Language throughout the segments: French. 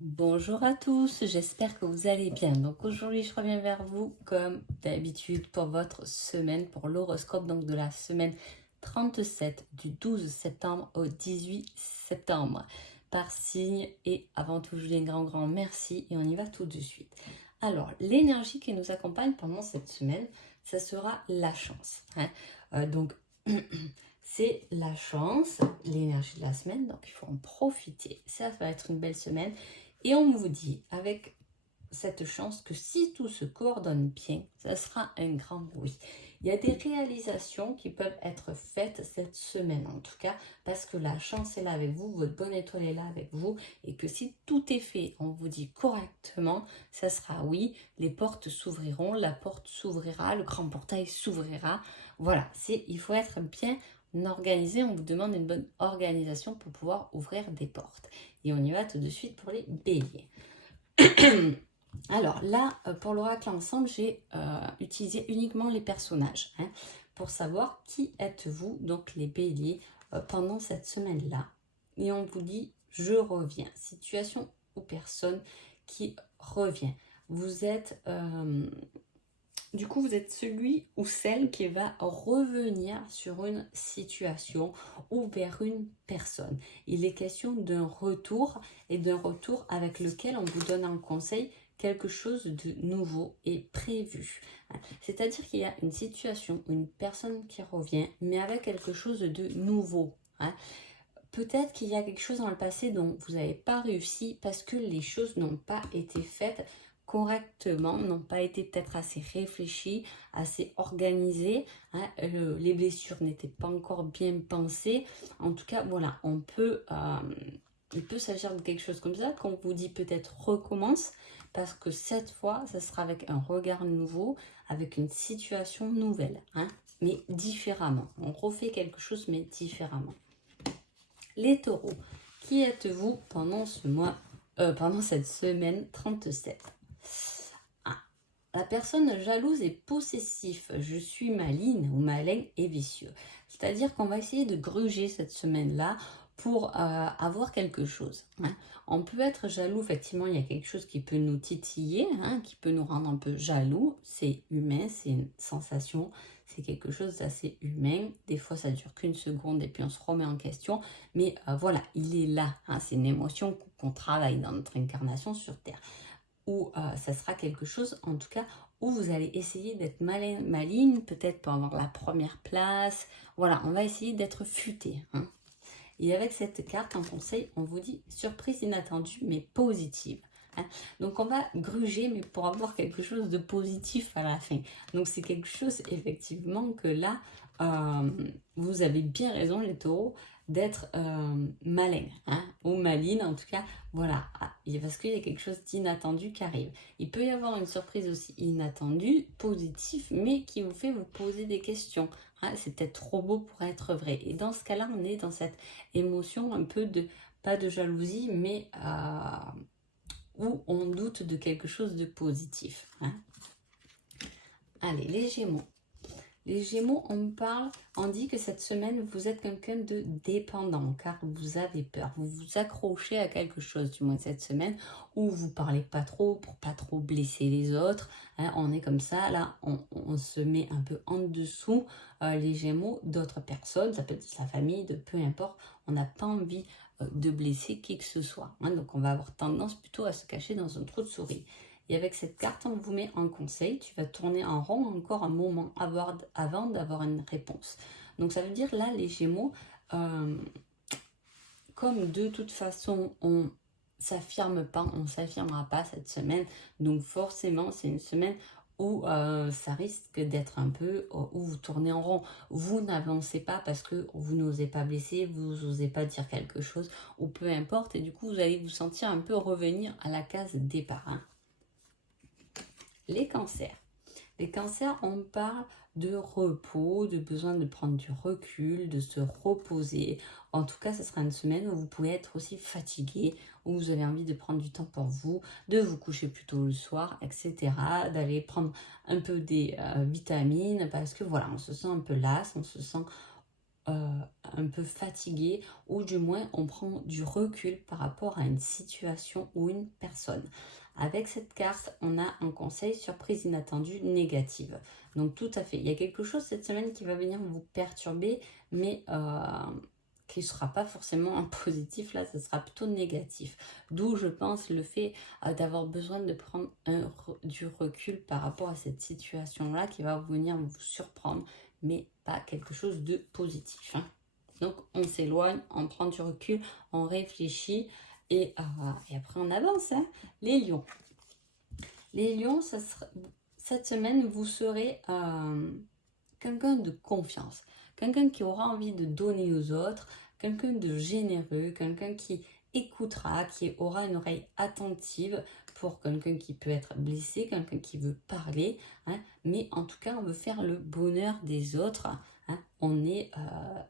Bonjour à tous, j'espère que vous allez bien. Donc aujourd'hui, je reviens vers vous comme d'habitude pour votre semaine, pour l'horoscope donc de la semaine 37 du 12 septembre au 18 septembre par signe. Et avant tout, je vous dis un grand merci et on y va tout de suite. Alors, l'énergie qui nous accompagne pendant cette semaine, ça sera la chance. Donc, c'est la chance, l'énergie de la semaine, donc il faut en profiter. Ça va être une belle semaine. Et on vous dit, avec cette chance, que si tout se coordonne bien, ça sera un grand oui. Il y a des réalisations qui peuvent être faites cette semaine, en tout cas, parce que la chance est là avec vous, votre bonne étoile est là avec vous, et que si tout est fait, on vous dit correctement, ça sera oui, les portes s'ouvriront, la porte s'ouvrira, le grand portail s'ouvrira. Voilà, il faut être bien organisé, on vous demande une bonne organisation pour pouvoir ouvrir des portes. Et on y va tout de suite pour les béliers. Alors là, pour l'oracle ensemble, j'ai utilisé uniquement les personnages pour savoir qui êtes-vous, donc les béliers, pendant cette semaine-là. Et on vous dit, je reviens. Situation ou personne qui revient. Vous êtes du coup, vous êtes celui ou celle qui va revenir sur une situation ou vers une personne. Il est question d'un retour et d'un retour avec lequel on vous donne un conseil, quelque chose de nouveau et prévu. C'est-à-dire qu'il y a une situation, une personne qui revient, mais avec quelque chose de nouveau. Peut-être qu'il y a quelque chose dans le passé dont vous n'avez pas réussi parce que les choses n'ont pas été faites correctement, n'ont pas été peut-être assez réfléchies, assez organisées. Les blessures n'étaient pas encore bien pensées. En tout cas, voilà, il peut s'agir de quelque chose comme ça, qu'on vous dit peut-être recommence, parce que cette fois, ça sera avec un regard nouveau, avec une situation nouvelle, mais différemment. On refait quelque chose, mais différemment. Les taureaux, qui êtes-vous pendant pendant cette semaine 37? La personne jalouse et possessive. Je suis maligne ou malin et vicieux. C'est-à-dire qu'on va essayer de gruger cette semaine-là pour avoir quelque chose. On peut être jaloux, effectivement, il y a quelque chose qui peut nous titiller, qui peut nous rendre un peu jaloux. C'est humain, c'est une sensation, c'est quelque chose d'assez humain. Des fois, ça dure qu'une seconde et puis on se remet en question. Mais voilà, il est là. C'est une émotion qu'on travaille dans notre incarnation sur Terre. Ou ça sera quelque chose, en tout cas, où vous allez essayer d'être maligne, peut-être pour avoir la première place. Voilà, on va essayer d'être futé. Et avec cette carte en conseil, on vous dit surprise inattendue, mais positive. Donc on va gruger, mais pour avoir quelque chose de positif à la fin. Donc c'est quelque chose, effectivement, que là, vous avez bien raison, les taureaux, d'être malin, ou maline en tout cas, voilà, parce qu'il y a quelque chose d'inattendu qui arrive. Il peut y avoir une surprise aussi inattendue, positive, mais qui vous fait vous poser des questions. C'est peut-être trop beau pour être vrai. Et dans ce cas-là, on est dans cette émotion un peu de, pas de jalousie, mais où on doute de quelque chose de positif. Allez, les Gémeaux. Les Gémeaux, on dit que cette semaine, vous êtes quelqu'un de dépendant, car vous avez peur. Vous vous accrochez à quelque chose, du moins cette semaine, où vous parlez pas trop, pour pas trop blesser les autres. On est comme ça, là, on se met un peu en dessous, les Gémeaux, d'autres personnes, ça peut être sa famille, de peu importe. On n'a pas envie de blesser qui que ce soit. Donc, on va avoir tendance plutôt à se cacher dans un trou de souris. Et avec cette carte, on vous met en conseil. Tu vas tourner en rond encore un moment avant d'avoir une réponse. Donc ça veut dire là, les Gémeaux, comme de toute façon, on s'affirme pas, on s'affirmera pas cette semaine. Donc forcément, c'est une semaine où ça risque d'être un peu, où vous tournez en rond. Vous n'avancez pas parce que vous n'osez pas blesser, vous n'osez pas dire quelque chose, ou peu importe. Et du coup, vous allez vous sentir un peu revenir à la case départ. Les cancers. Les cancers, on parle de repos, de besoin de prendre du recul, de se reposer. En tout cas, ce sera une semaine où vous pouvez être aussi fatigué, où vous avez envie de prendre du temps pour vous, de vous coucher plus tôt le soir, etc. D'aller prendre un peu des vitamines parce que voilà, on se sent un peu las, on se sent un peu fatigué, ou du moins on prend du recul par rapport à une situation ou une personne. Avec cette carte, on a un conseil surprise inattendue négative. Donc tout à fait, il y a quelque chose cette semaine qui va venir vous perturber, mais qui ne sera pas forcément un positif, là, ce sera plutôt négatif. D'où, je pense, le fait d'avoir besoin de prendre du recul par rapport à cette situation-là qui va venir vous surprendre, mais pas quelque chose de positif. Hein. Donc, on s'éloigne, on prend du recul, on réfléchit et après, on avance. Hein. Les lions. Les lions, cette semaine, vous serez quelqu'un de confiance, quelqu'un qui aura envie de donner aux autres, quelqu'un de généreux, quelqu'un qui écoutera, qui aura une oreille attentive pour quelqu'un qui peut être blessé, quelqu'un qui veut parler, hein, mais en tout cas, on veut faire le bonheur des autres. Hein, on est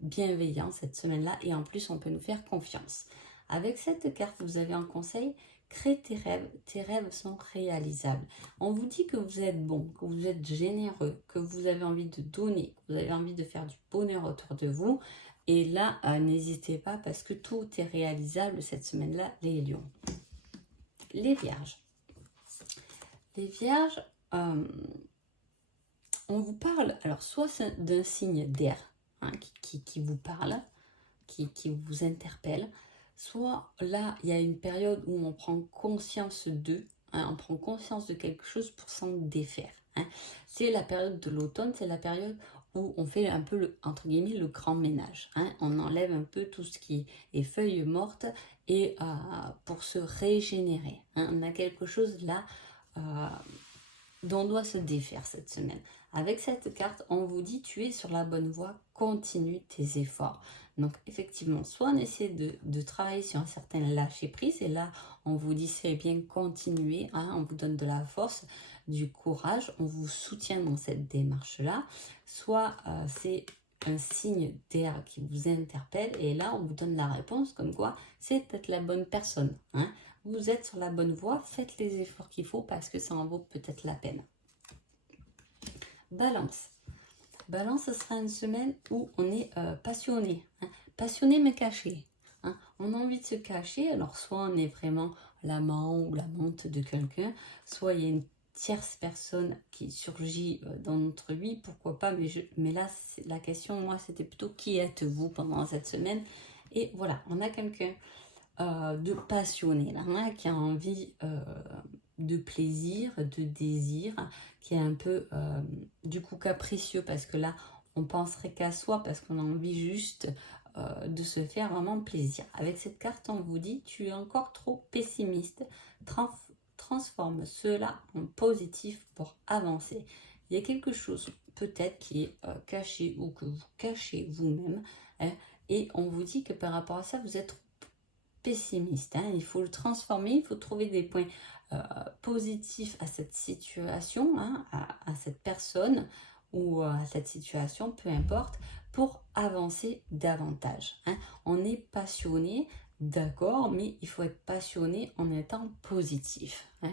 bienveillant cette semaine-là et en plus, on peut nous faire confiance. Avec cette carte, vous avez un conseil. Crée tes rêves sont réalisables. On vous dit que vous êtes bon, que vous êtes généreux, que vous avez envie de donner, que vous avez envie de faire du bonheur autour de vous. Et là, n'hésitez pas parce que tout est réalisable cette semaine-là, les lions. Les vierges. Les vierges, on vous parle, alors soit d'un signe d'air hein, qui vous parle, qui vous interpelle, soit là, il y a une période où on prend conscience d'eux, hein, on prend conscience de quelque chose pour s'en défaire. Hein. C'est la période de l'automne, c'est la période où on fait un peu, entre guillemets, le grand ménage. Hein. On enlève un peu tout ce qui est feuilles mortes et pour se régénérer. Hein. On a quelque chose là dont on doit se défaire cette semaine. Avec cette carte, on vous dit tu es sur la bonne voie, continue tes efforts. Donc effectivement, soit on essaie de travailler sur un certain lâcher-prise, et là on vous dit c'est bien continuer, hein, on vous donne de la force, du courage, on vous soutient dans cette démarche-là, soit c'est un signe d'air qui vous interpelle, et là on vous donne la réponse comme quoi c'est peut-être la bonne personne. Hein. Vous êtes sur la bonne voie, faites les efforts qu'il faut parce que ça en vaut peut-être la peine. Balance. Balance, ce sera une semaine où on est passionné. Hein. Passionné mais caché. Hein. On a envie de se cacher, alors soit on est vraiment l'amant ou l'amante de quelqu'un, soit il y a une tierce personne qui surgit dans notre vie, pourquoi pas, mais là, la question, moi, c'était plutôt qui êtes-vous pendant cette semaine. Et voilà, on a quelqu'un de passionné, là, hein, qui a envie de plaisir, de désir, qui est un peu du coup capricieux parce que là on penserait qu'à soi parce qu'on a envie juste de se faire vraiment plaisir. Avec cette carte on vous dit tu es encore trop pessimiste, transforme cela en positif pour avancer. Il y a quelque chose peut-être qui est caché ou que vous cachez vous-même, hein, et on vous dit que par rapport à ça vous êtes pessimiste. Hein. Il faut le transformer, il faut trouver des points positifs à cette situation, hein, à cette personne ou à cette situation, peu importe, pour avancer davantage. Hein. On est passionné, d'accord, mais il faut être passionné en étant positif. Hein.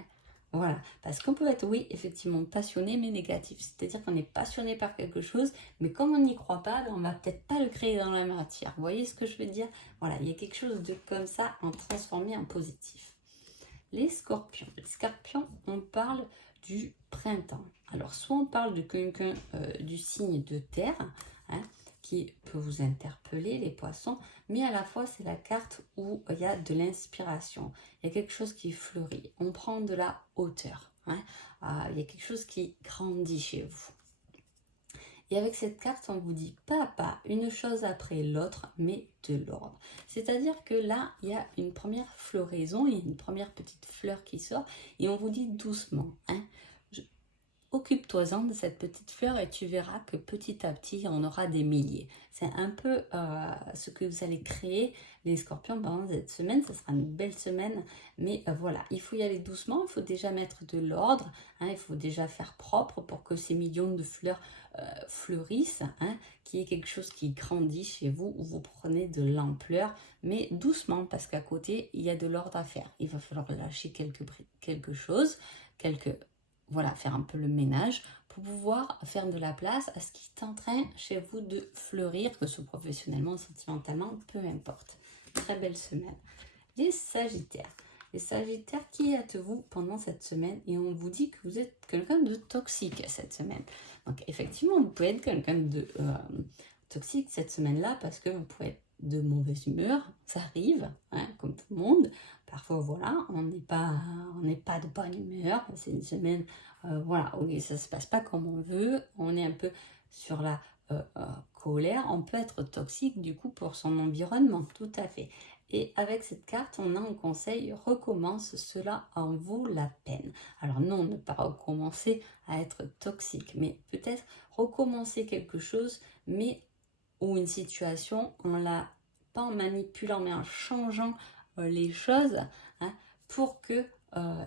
Voilà, parce qu'on peut être, oui, effectivement, passionné, mais négatif. C'est-à-dire qu'on est passionné par quelque chose, mais comme on n'y croit pas, on va peut-être pas le créer dans la matière. Vous voyez ce que je veux dire? Voilà, il y a quelque chose de comme ça, en transformer en positif. Les scorpions. Les scorpions, on parle du printemps. Alors, soit on parle de quelqu'un du signe de terre, hein, qui peut vous interpeller, les poissons, mais à la fois c'est la carte où il y a de l'inspiration, il y a quelque chose qui fleurit, on prend de la hauteur, hein, il y a quelque chose qui grandit chez vous. Et avec cette carte, on vous dit pas à pas, une chose après l'autre, mais de l'ordre. C'est-à-dire que là, il y a une première floraison, il y a une première petite fleur qui sort, et on vous dit doucement, hein, occupe-toi-en de cette petite fleur et tu verras que petit à petit, on aura des milliers. C'est un peu ce que vous allez créer, les scorpions, pendant cette semaine. Ce sera une belle semaine, mais voilà, il faut y aller doucement. Il faut déjà mettre de l'ordre, hein, il faut déjà faire propre pour que ces millions de fleurs fleurissent, hein, qu'il y ait quelque chose qui grandit chez vous, où vous prenez de l'ampleur, mais doucement, parce qu'à côté, il y a de l'ordre à faire. Il va falloir lâcher quelque chose, voilà, faire un peu le ménage pour pouvoir faire de la place à ce qui est en train chez vous de fleurir, que ce soit professionnellement, sentimentalement, peu importe. Très belle semaine. Les Sagittaires. Les Sagittaires, qui êtes-vous pendant cette semaine? Et on vous dit que vous êtes quelqu'un de toxique cette semaine. Donc effectivement, vous pouvez être quelqu'un de toxique cette semaine-là parce que vous pouvez être de mauvaise humeur, ça arrive, hein, comme tout le monde. Parfois, voilà, on n'est pas de bonne humeur. C'est une semaine, voilà, où ça se passe pas comme on veut. On est un peu sur la colère. On peut être toxique du coup pour son environnement, tout à fait. Et avec cette carte, on a un conseil, recommence, cela en vaut la peine. Alors non, ne pas recommencer à être toxique, mais peut-être recommencer quelque chose, mais ou une situation pas en manipulant, mais en changeant les choses, hein, pour que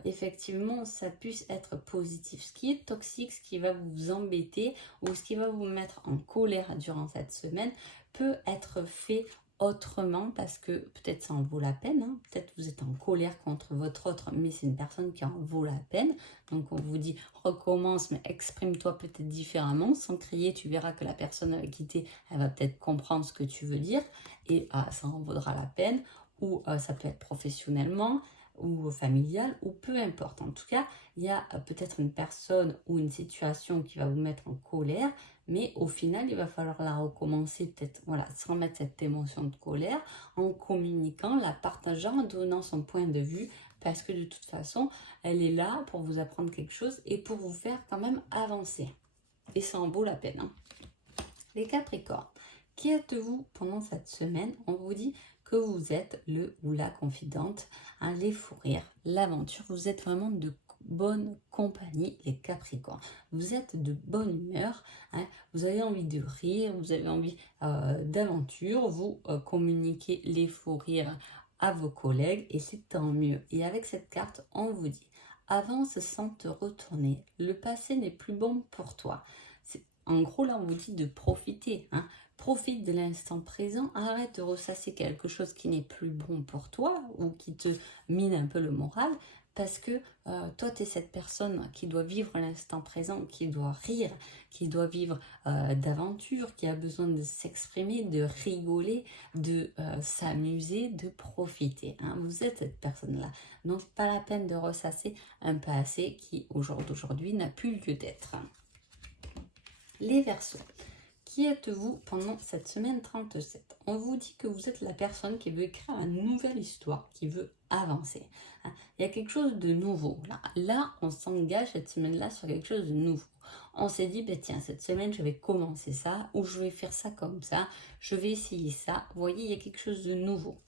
effectivement ça puisse être positif. Ce qui est toxique, ce qui va vous embêter ou ce qui va vous mettre en colère durant cette semaine peut être fait autrement parce que peut-être ça en vaut la peine, hein. Peut-être vous êtes en colère contre votre autre, mais c'est une personne qui en vaut la peine. Donc on vous dit recommence, mais exprime-toi peut-être différemment, sans crier. Tu verras que la personne avec qui t'es, elle va peut-être comprendre ce que tu veux dire et ça en vaudra la peine. Ou ça peut être professionnellement ou familial, ou peu importe. En tout cas, il y a peut-être une personne ou une situation qui va vous mettre en colère, mais au final, il va falloir la recommencer peut-être, voilà, sans mettre cette émotion de colère, en communiquant, la partageant, en donnant son point de vue, parce que de toute façon, elle est là pour vous apprendre quelque chose et pour vous faire quand même avancer. Et ça en vaut la peine, hein. Les Capricornes, qui êtes-vous pendant cette semaine? On vous dit que vous êtes le ou la confidente, hein, les fous rires, l'aventure. Vous êtes vraiment de bonne compagnie, les Capricornes. Vous êtes de bonne humeur, hein, vous avez envie de rire, vous avez envie d'aventure, vous communiquez les fous rires à vos collègues et c'est tant mieux. Et avec cette carte, on vous dit avance sans te retourner. Le passé n'est plus bon pour toi. En gros, là, on vous dit de profiter, hein. Profite de l'instant présent, arrête de ressasser quelque chose qui n'est plus bon pour toi ou qui te mine un peu le moral, parce que toi, tu es cette personne qui doit vivre l'instant présent, qui doit rire, qui doit vivre d'aventure, qui a besoin de s'exprimer, de rigoler, de s'amuser, de profiter, hein. Vous êtes cette personne-là. Donc, pas la peine de ressasser un passé qui, au jour d'aujourd'hui, n'a plus lieu d'être. Les Verseaux, qui êtes-vous pendant cette semaine 37? On vous dit que vous êtes la personne qui veut écrire une nouvelle histoire, qui veut avancer. Il y a quelque chose de nouveau. Là on s'engage cette semaine-là sur quelque chose de nouveau. On s'est dit, ben tiens, cette semaine, je vais commencer ça, ou je vais faire ça comme ça, je vais essayer ça. Vous voyez, il y a quelque chose de nouveau.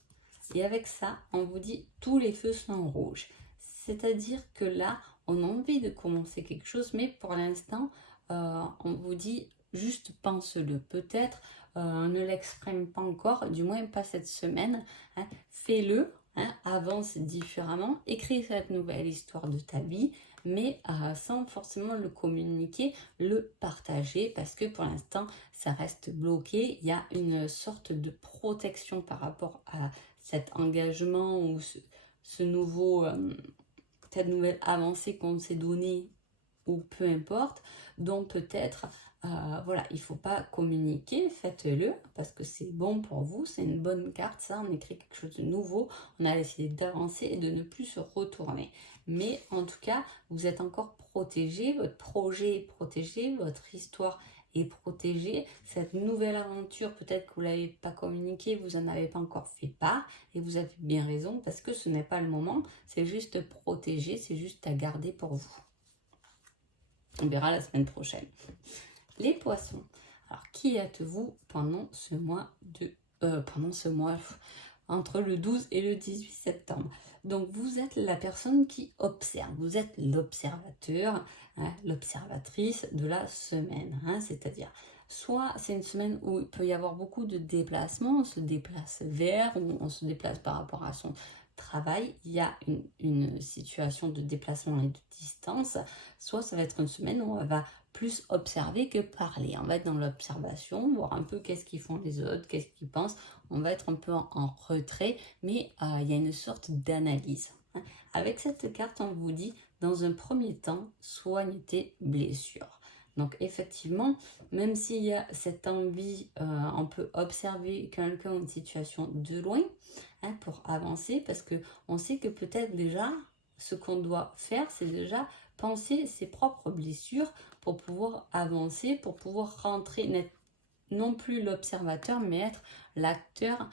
Et avec ça, on vous dit, tous les feux sont rouges. C'est-à-dire que là, on a envie de commencer quelque chose, mais pour l'instant, on vous dit juste pense-le. Peut-être ne l'exprime pas encore, du moins pas cette semaine, hein. Fais-le, hein, avance différemment, écris cette nouvelle histoire de ta vie, mais sans forcément le communiquer, le partager, parce que pour l'instant ça reste bloqué. Il y a une sorte de protection par rapport à cet engagement ou ce nouveau, cette nouvelle avancée qu'on s'est donnée, ou peu importe, donc peut-être, voilà, il ne faut pas communiquer, faites-le, parce que c'est bon pour vous, c'est une bonne carte, ça, on écrit quelque chose de nouveau, on a essayé d'avancer et de ne plus se retourner. Mais en tout cas, vous êtes encore protégé, votre projet est protégé, votre histoire est protégée, cette nouvelle aventure, peut-être que vous ne l'avez pas communiqué, vous n'en avez pas encore fait part, et vous avez bien raison, parce que ce n'est pas le moment, c'est juste protégé, c'est juste à garder pour vous. On verra la semaine prochaine. Les poissons. Alors, qui êtes-vous pendant ce mois entre le 12 et le 18 septembre? Donc, vous êtes la personne qui observe. Vous êtes l'observateur, hein, l'observatrice de la semaine. Hein, c'est-à-dire, soit c'est une semaine où il peut y avoir beaucoup de déplacements. On se déplace vers, ou on se déplace par rapport à son travail, il y a une situation de déplacement et de distance, soit ça va être une semaine où on va plus observer que parler. On va être dans l'observation, voir un peu qu'est-ce qu'ils font les autres, qu'est-ce qu'ils pensent. On va être un peu en retrait, mais il y a une sorte d'analyse. hein. Avec cette carte, on vous dit, dans un premier temps, soigne tes blessures. Donc effectivement, même s'il y a cette envie, on peut observer quelqu'un ou une situation de loin, hein, pour avancer, parce que on sait que peut-être déjà, ce qu'on doit faire, c'est déjà penser ses propres blessures pour pouvoir avancer, pour pouvoir rentrer, non plus l'observateur, mais être l'acteur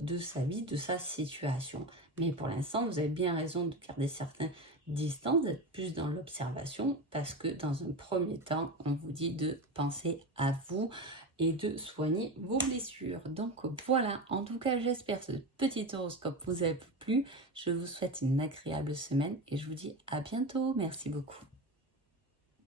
de sa vie, de sa situation. Mais pour l'instant, vous avez bien raison de garder certaines distances, d'être plus dans l'observation, parce que dans un premier temps, on vous dit de penser à vous et de soigner vos blessures. Donc voilà, en tout cas, j'espère que ce petit horoscope vous a plu. Je vous souhaite une agréable semaine et je vous dis à bientôt. Merci beaucoup.